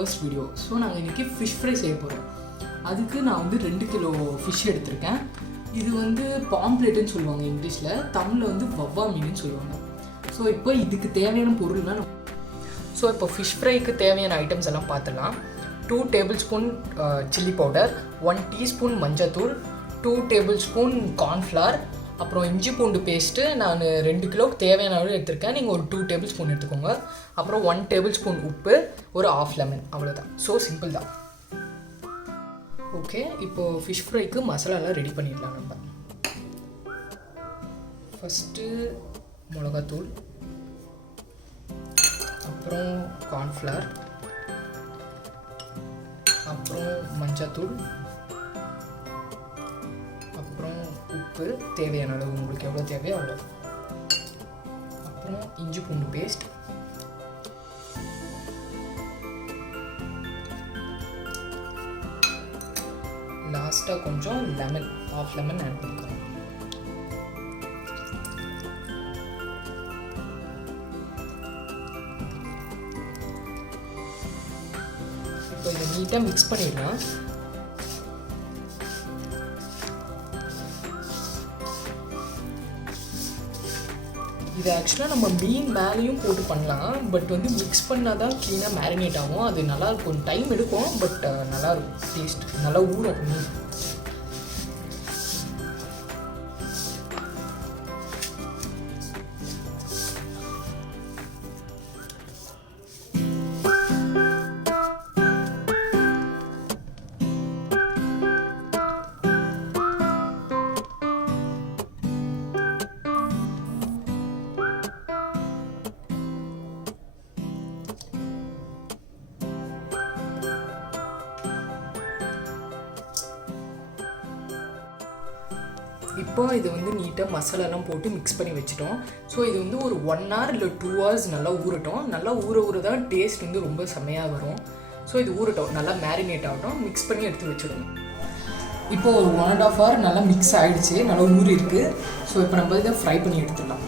first video. So நாங்க இன்னைக்கு fish fry செய்ய போறோம். அதுக்கு நான் வந்து 2 கிலோ fish எடுத்துர்க்கேன். இது வந்து பாம்ப்ளெட் ன்னு சொல்லுவாங்க இங்கிலீஷ்ல, தமிழ்ல வந்து வவ்வா மீன் சொல்லுவாங்க. சோ இப்போ இதுக்கு தேவையான பொருள்லாம் இப்போ fish fry க்கு தேவையான ஐட்டம்ஸ் எல்லாம் பார்த்தலாம். 2 tablespoon chilli powder, 1 teaspoon மஞ்சள் 2 tablespoon corn flour, அப்புறம் இஞ்சி பூண்டு பேஸ்ட்டு நான் 2 கிலோக்கு தேவையான அளவு எடுத்துருக்கேன். நீங்கள் ஒரு 2 டேபிள் ஸ்பூன் எடுத்துக்கோங்க. அப்புறம் 1 டேபிள் ஸ்பூன் உப்பு, ஒரு ½ லெமன், அவ்வளோதான். ஸோ சிம்பிள் தான். ஓகே, இப்போது ஃபிஷ் ஃப்ரைக்கு மசாலாலாம் ரெடி பண்ணிடலாம். நம்ம ஃபஸ்ட்டு மிளகாத்தூள், அப்புறம் கார்ன்ஃப்ளவர், அப்புறம் மஞ்சத்தூள், அப்புறம் உப்பு தேவையான அளவு, உங்களுக்கு எவ்வளோ தேவையோ அவ்வளோ, அப்புறம் இஞ்சி பூண்டு பேஸ்ட், லாஸ்ட்டாக கொஞ்சம் லெமன், ½ லெமன் ஆட் பண்ணிக்கிறோம். இப்போ இதை நீட்டாக மிக்ஸ் பண்ணிடலாம். இது ஆக்சுவலாக நம்ம மீன் மேலேயும் போட்டு பண்ணலாம், பட் வந்து மிக்ஸ் பண்ணால் தான் க்ளீனாக மேரினேட் ஆகும். அது நல்லாயிருக்கும், டைம் எடுக்கும், பட் நல்லாயிருக்கும், டேஸ்ட் நல்லா ஊறும் மீன். இப்போ இது வந்து நீட்டாக மசாலாலாம் போட்டு மிக்ஸ் பண்ணி வச்சுட்டோம். ஸோ இது வந்து ஒரு 1 hour இல்லை 2 hours நல்லா ஊறட்டும். நல்லா ஊற தான் டேஸ்ட் வந்து ரொம்ப செம்மையாக வரும். ஸோ இது ஊறட்டும், நல்லா மேரினேட் ஆகட்டும், மிக்ஸ் பண்ணி எடுத்து வச்சுடுங்க. இப்போது ஒரு 1.5 hour நல்லா மிக்ஸ் ஆகிடுச்சு, நல்லா ஊறி இருக்குது. ஸோ இப்போ நம்ம இதை ஃப்ரை பண்ணி எடுத்துடலாம்.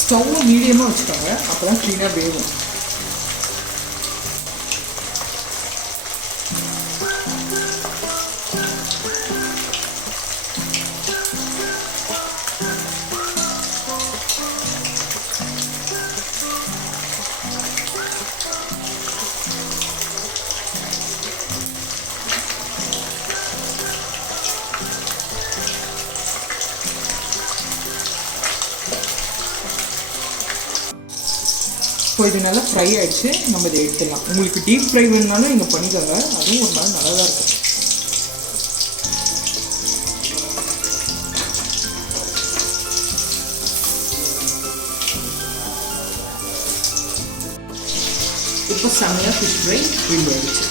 ஸ்டவ் மீடியமாக வச்சுக்கோங்க, அப்போ தான் க்ளீனாக வேகும். இப்போ இது நல்லா ஃப்ரை ஆகிடுச்சு, நம்ம இதை எடுத்துடலாம். உங்களுக்கு டீப் ஃப்ரை வேணுனாலும் நீங்கள் பண்ணிக்கோங்க, அதுவும் ஒரு மாதிரி நல்லா தான் இருக்கும். இப்போ செம்மையாக ஃபிஷ் ஃப்ரை ரெடி ஆகிடுச்சு.